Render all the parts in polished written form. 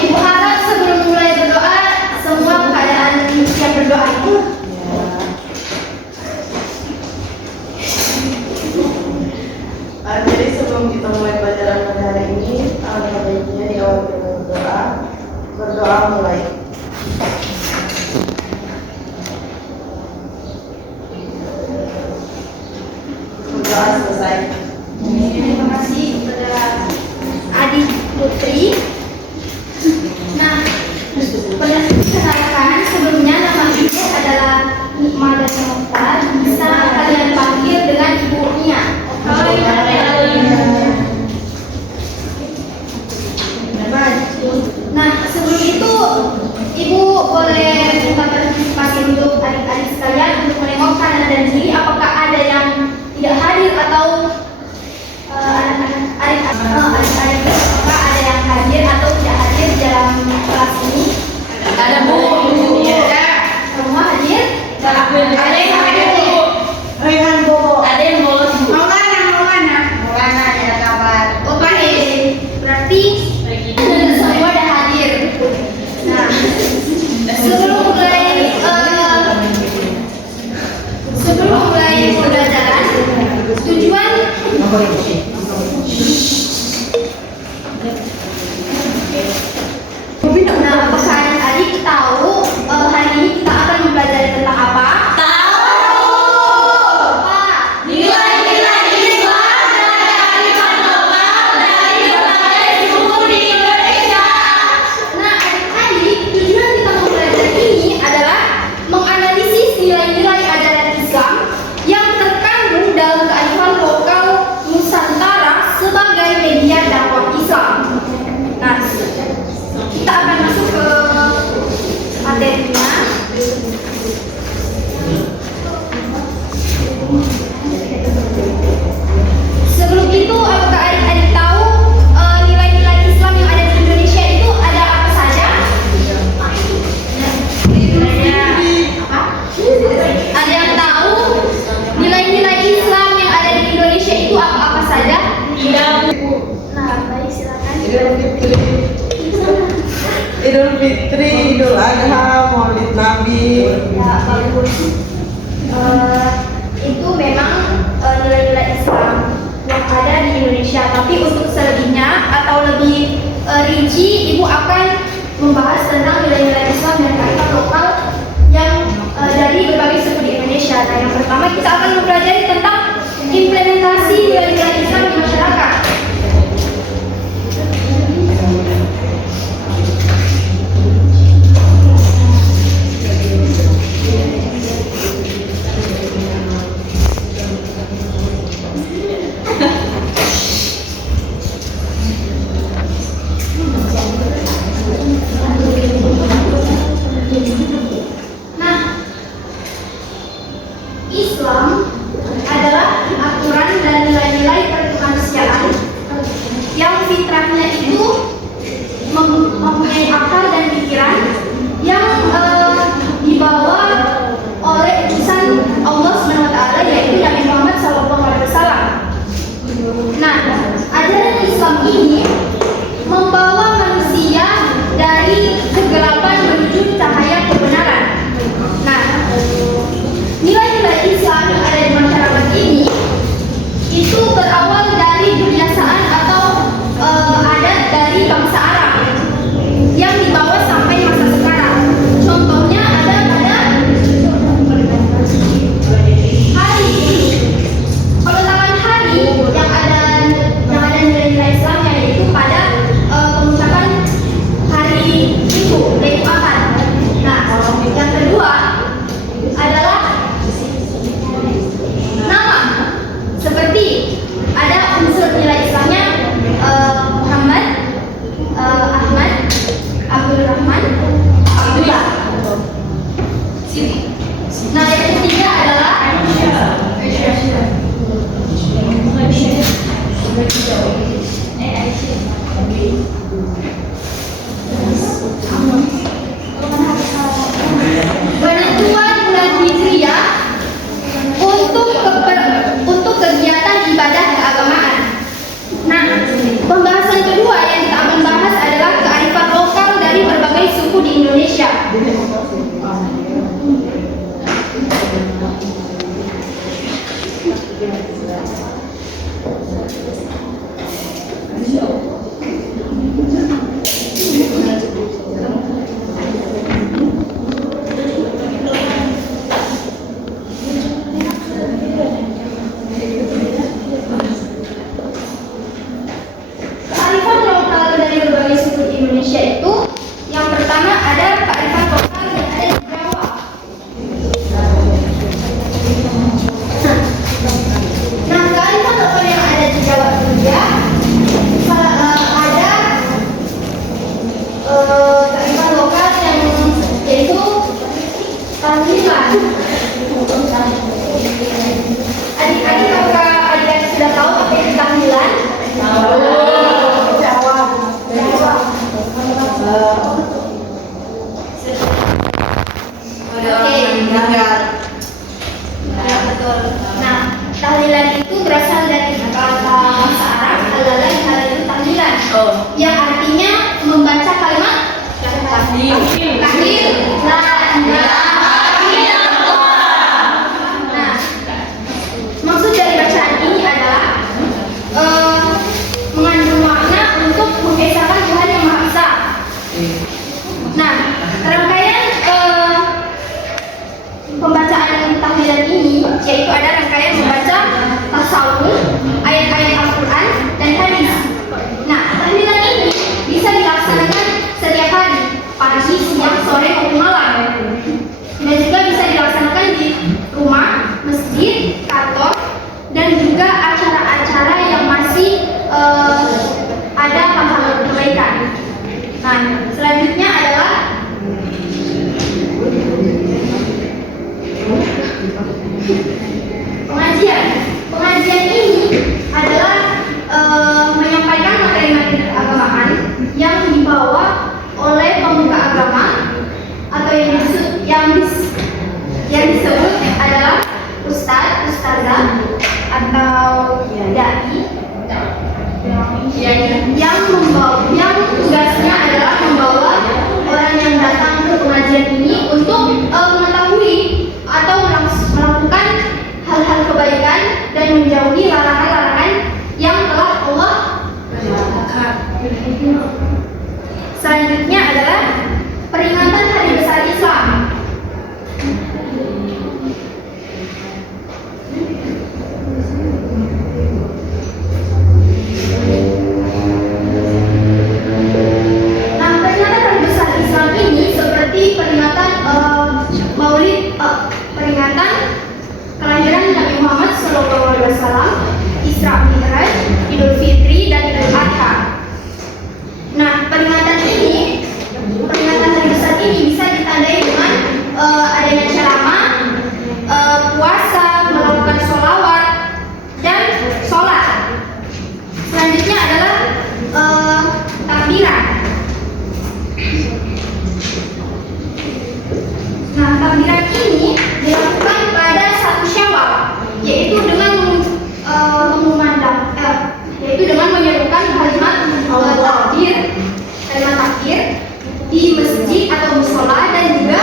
Ibu harap sebelum mulai berdoa semua keadaan siap berdoa itu. Jadi sebelum kita mulai pelajaran pada hari ini, alangkah baiknya diawali dengan berdoa. Berdoa mulai. Berdoa selesai. Terima kasih kepada adik Putri. Nah, perkenalkan sebelumnya nama ibu adalah Nikma dan Mokhtar. Bisa kalian panggil dengan Ibu Nia. Nah, sebelum itu Ibu boleh minta partisipasi untuk adik-adik sekalian untuk menengok kanan dan kiri apakah ada yang tidak hadir atau adik-adik apakah ada yang hadir atau tidak hadir dalam kelas ini? Ada Bu. Semua hadir? Ada yang hadir Bu. Rehan Bobo. Ada yang bolos Bu. Mulana ya kabar. Oke, berarti semua sudah hadir. Nah, sebelum mulai pembelajaran, tujuan nah, apakah adik-adik tahu hari ini kita akan mempelajari tentang apa? Apa? Nilai-nilai Islam dan kearifan lokal dari berbagai suku di Indonesia. Nah, adik-adik, tujuan kita mempelajari ini adalah menganalisis nilai-nilai ajaran Islam yang terkandung dalam kearifan lokal Nusantara sebagai media dakwah Islam. Nah, kita akan masuk ke materinya. Sebelum itu, apakah adik-adik tahu nilai-nilai Islam yang ada di Indonesia itu ada apa saja? Ada yang tahu nilai-nilai Islam yang ada di Indonesia itu apa saja? Tidak Bu. Nah, baik, silakan. Idul Fitri, Idul Adha, Maulid Nabi. Ya, bagus. Itu memang nilai-nilai Islam yang ada di Indonesia. Tapi untuk selebihnya atau lebih rinci, Ibu akan membahas tentang nilai-nilai Islam dan kearifan lokal yang dari berbagai suku di Indonesia. Nah, yang pertama kita akan mempelajari tentang implementasi nilai-nilai Islam di masyarakat. Nah, Islam adalah menjauhi larangan-larangan yang telah Allah Katakan. Selanjutnya adalah peringatan Hari Besar Islam. Nah, peringatan Hari Besar Islam ini seperti peringatan peringatan kelahiran Nabi Muhammad SAW, Isra Mi'raj, Idul Fitri, dan Idul Adha. Nah, peringatan Hari Besar ini bisa ditandai dengan adanya ceramah, puasa, melakukan sholawat, dan sholat. Selanjutnya adalah takbiran. Nah, takbiran ini dilakukan pada 1 Syawal, yaitu dengan menyerukan kalimat takbir di masjid atau musola, dan juga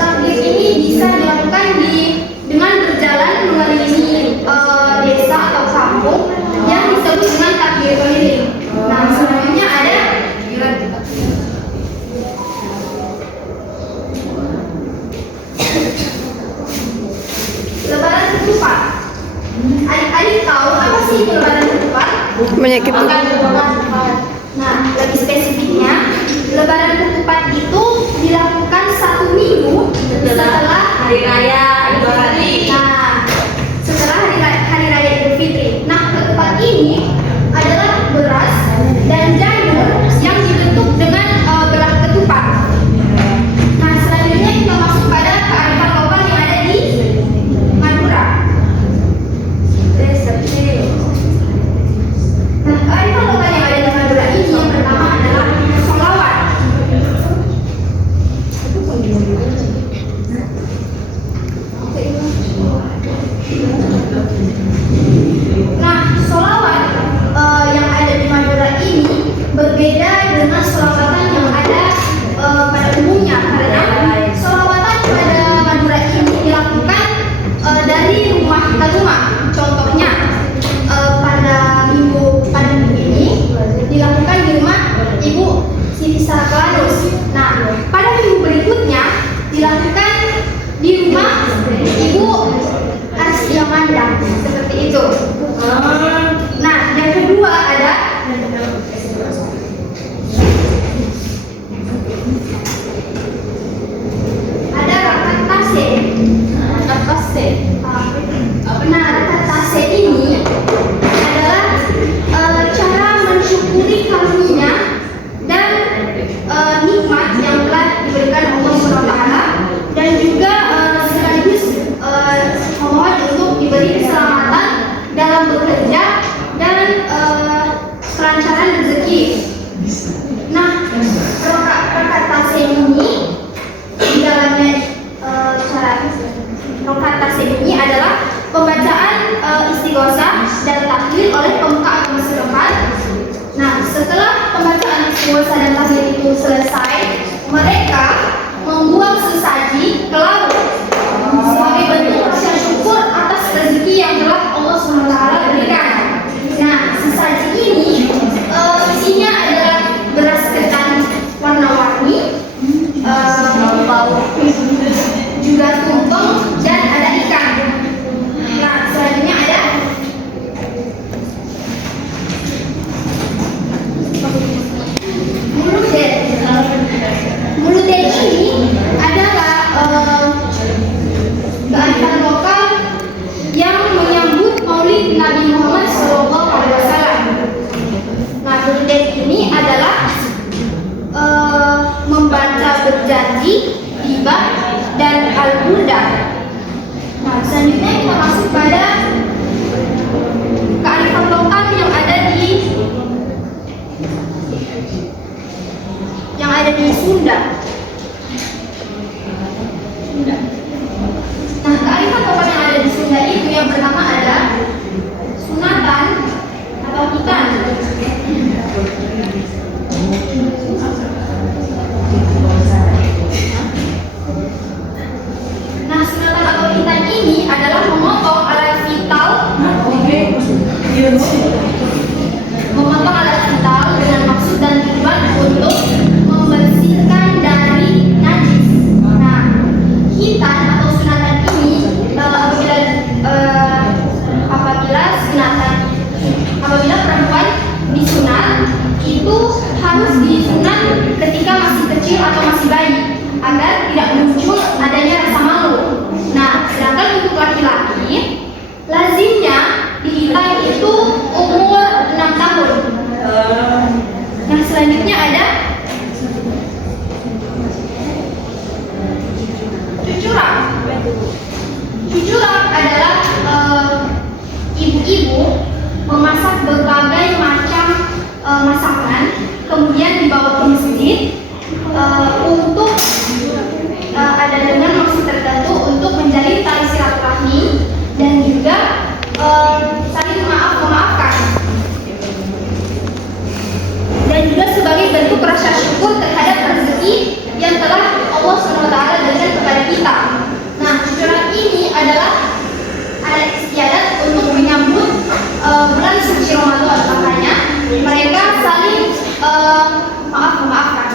takbir ini bisa dilakukan dengan berjalan mengelilingi desa atau kampung yang disebut dengan takbir keliling. Nah, selanjutnya ada lebaran ketupat. Adik tahu apa sih itu lebaran ketupat? Menyakit Nah, lebih spesifiknya, lebaran ketupat itu dilakukan 1 minggu setelah Hari Raya Idul Fitri. Nah, setelah hari raya Idul Fitri. Nah, ketupat ini adalah beras dan janur yang dibentuk dengan belah ketupat. Nah, selanjutnya kita masuk pada kearifan lokal yang ada di Madura. Nah, kearifan lokal yang ada di Madura ini yang pertama adalah sholawat. Nah, sholawat yang ada di Madura ini berbeda dengan sholawatan yang ada pada umumnya, karena sholawatan pada Madura ini dilakukan dari rumah ke rumah. Contohnya pada minggu ini dilakukan di rumah Ibu Siti Sarakalanus. Nah, pada minggu berikutnya dilakukan di rumah Ibu Arsya Mandang, seperti itu. Nah, yang kedua ada rakat tase. Nah, rakat tase ini adalah cara mensyukuri karunia dan nikmat yang telah diberikan Allah SWT, dan juga sekaligus memohon untuk diberi keselamatan dalam bekerja dan kelancaran rezeki. Nah, rokat tase ini di dalamnya rokat tase ini adalah pembacaan istighosah dan tahlil oleh pemuka agama setempat. Nah, setelah pembacaan istighosah dan tahlil itu selesai, mereka membuang sesaji ke laut sebagai bentuk rasa syukur atas rezeki yang telah Allah SWT berikan. Nah, sesaji ini isinya adalah beras ketan warna-warni, juga tumpeng, dan ada ikan. Nah, selanjutnya ada Muluden. Muluden ini adalah kearifan lokal yang menyambut Maulid Nabi Muhammad SAW. Nah, Muluden ini adalah membaca berjanji, hibah, dan al-burdah. Nah, selanjutnya kita masuk pada kearifan lokal yang ada di Sunda. Nah, kearifan lokal yang ada di Sunda itu yang pertama ada sunatan atau hitan. Nah, sunatan atau hitan ini adalah memotong alat vital memasak berbagai macam masakan, kemudian dibawa ke masjid untuk ada dengan maksud tertentu untuk menjalin tali silaturahmi dan juga saling memaafkan, dan juga sebagai bentuk rasa syukur terhadap rezeki yang telah Allah SWT berikan kepada kita. Nah, syukuran ini adalah ada istiadat untuk menyambut bulan suci Ramadan, makanya mereka saling memaafkan.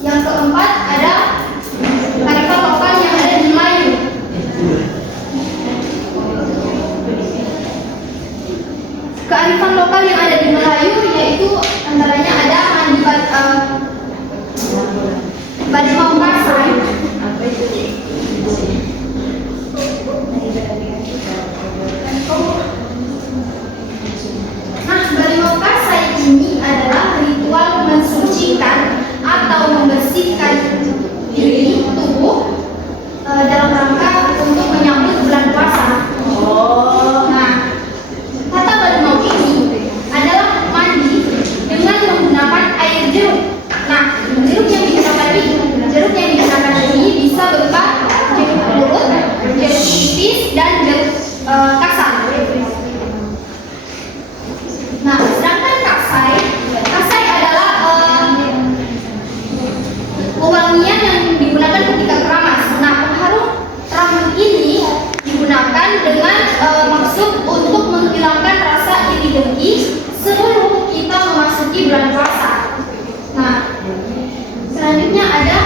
Yang keempat ada kearifan lokal yang ada di Melayu. Kearifan lokal yang ada di Melayu yaitu antaranya ada mandi Badimau Kasai. Nah, Badimau Kasai ini adalah ritual mensucikan atau membersihkan diri tubuh dalam rangka untuk menyambut bulan puasa. Nah, kata Badimau ini adalah mandi dengan menggunakan air jeruk. Nah, jeruk yang digunakan ini bisa berupa jeruk purut, jeruk nipis, dan jeruk kasar. Nah, sedangkan kasai adalah wewangian yang digunakan ketika keramas. Nah, pengharum rambut ini digunakan dengan maksud untuk menghilangkan rasa iri dengki sebelum kita memasuki bulan puasa. Nah, selanjutnya ada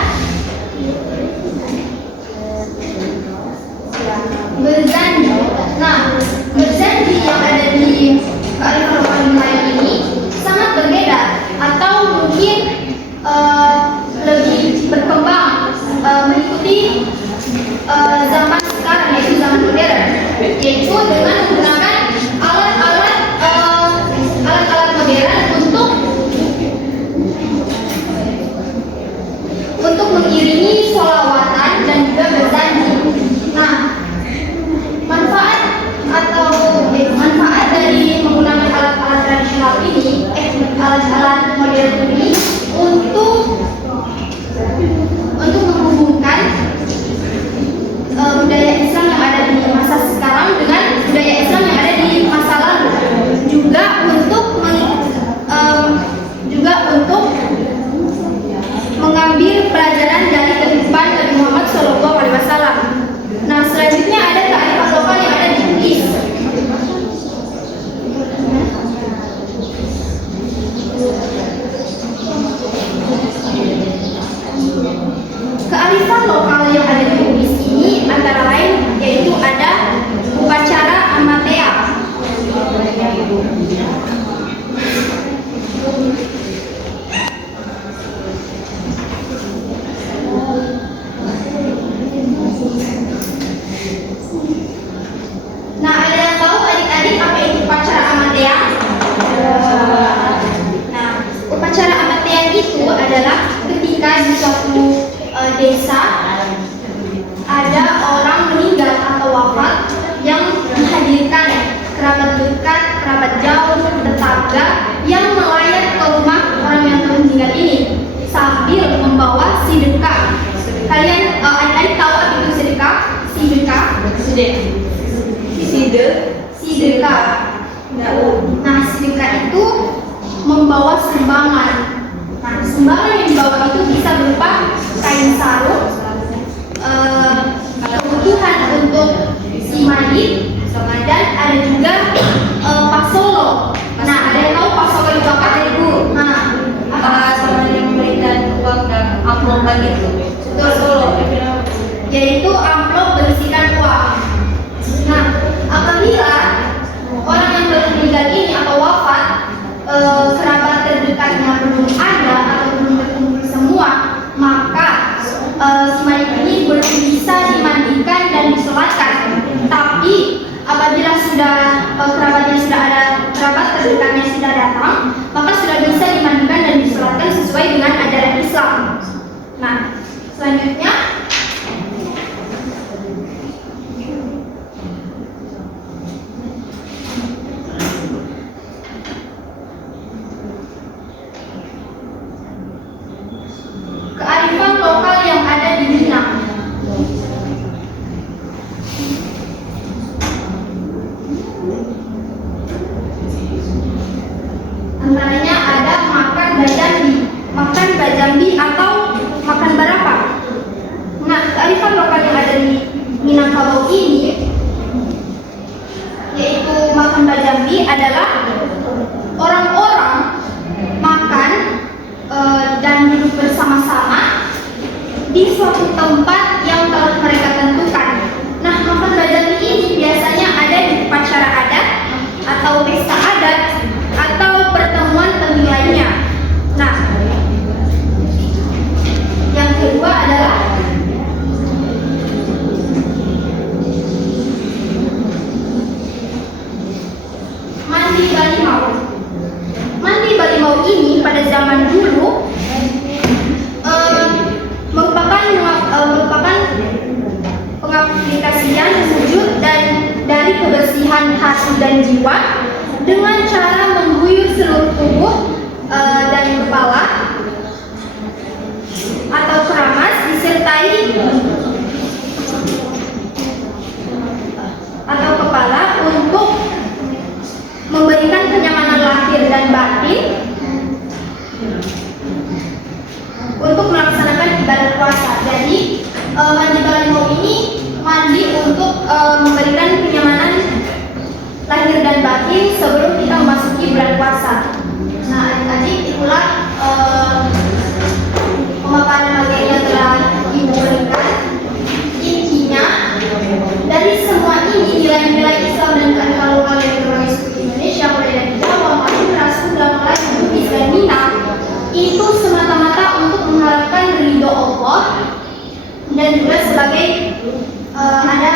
berzanji. Nah, berzanji yang ada di kearifan lokal Melayu ini sangat berbeda atau mungkin lebih berkembang mengikuti zaman sekarang, yaitu zaman modern, yaitu dengan menggunakan alat-alat modern untuk mengiringi sholawatan dan juga berzanji. Nah, manfaat dari menggunakan alat-alat tradisional ini, alat-alat modern ini untuk menghubungkan budaya Islam yang ada di masa sekarang dengan budaya Islam yang ada di masa lalu, juga untuk mengambil pelajaran dari kehidupan Nabi Muhammad SAW. Nah, selanjutnya ada kearifan lokal yang ada di Bugis. Kearifan lokal yang ada di Bugis ini antara lain yaitu ada upacara Amatea. Nah, ada yang tahu adik-adik apa itu upacara Amatea? Nah, upacara Amatea itu adalah ketika di suatu desa ada orang meninggal atau wafat yang dihadirkan kerabat dekat, kerabat jauh, tetangga yang melayat ke rumah orang yang telah meninggal ini sambil membawa sedekah. Kalian adik-adik tahu apa itu sedekah? Sedekah. Nah, sedekah itu membawa sumbangan. Nah, sumbangan yang dibawa itu bisa berupa kain sarung, kebutuhan untuk si mayit, dan ada juga pasolo. Nah, ada yang tahu pasolo itu apa, Ibu? Nah, sama yang memberikan uang dan amplop gitu. pasolo yaitu amplop berisikan uang. Nah, apabila orang yang telah meninggal ini atau wafat, kerabat terdekatnya belum ada atau belum berkumpul semua, maka si mayit ini belum bisa dimandikan dan disolatkan. Tapi apabila sudah kerabatnya sudah ada, kerabat terdekatnya sudah datang, maka sudah bisa dimandikan dan disolatkan sesuai dengan ajaran Islam. Nah, selanjutnya dari kebersihan hati dan jiwa dengan cara mengguyur seluruh tubuh dan kepala atau keramas disertai atau kepala untuk memberikan kenyamanan lahir dan batin untuk melaksanakan ibadah puasa. Jadi mandi balimau ini mandi untuk memberikan kenyamanan lahir dan batin sebelum kita memasuki bulan puasa. Nah, adik-adik, itulah pemaparan materi yang telah Ibu berikan. Intinya, dari semua ini nilai-nilai Islam dan keadilan lokal yang berbagai suku Indonesia mulai dari Jawa, Madura, Sunda, Melayu, Bugis, dan Minang itu semata-mata untuk mengharapkan ridho Allah dan juga sebagai ada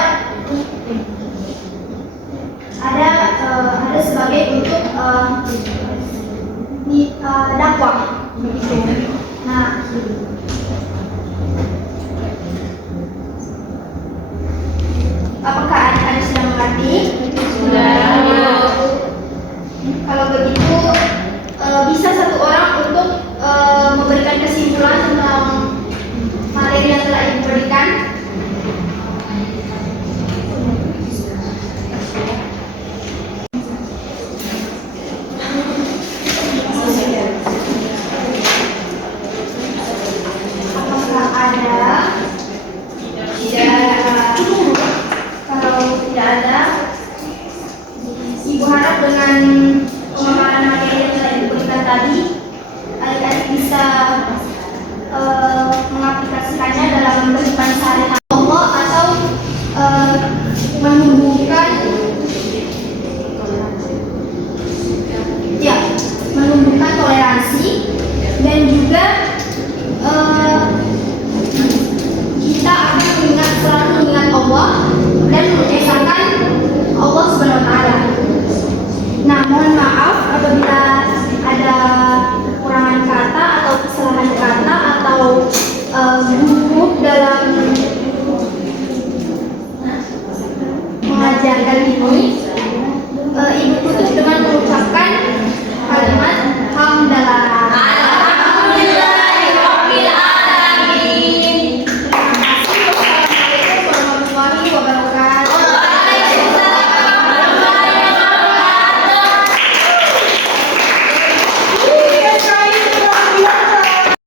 sebagai untuk dakwah begitu. Nah, apakah adik-adik sudah mengerti? Sudah. Kalau begitu bisa satu orang untuk memberikan kesimpulan tentang materi yang telah Ibu berikan. Apakah ada? Tidak. Kalau tidak ada, Ibu harap dengan pemaparan materi yang telah Ibu berikan tadi, adik-adik bisa mengaplikasikannya dalam kehidupan sehari-hari Allah atau menumbuhkan toleransi dan juga kita akan selalu mengingat Allah dan mengesahkan Allah Subhanahu wa Ta'ala. Nah, mohon maaf apabila ada kekurangan kata atau kesalahan kata atau buruk dalam mengajarkan ini.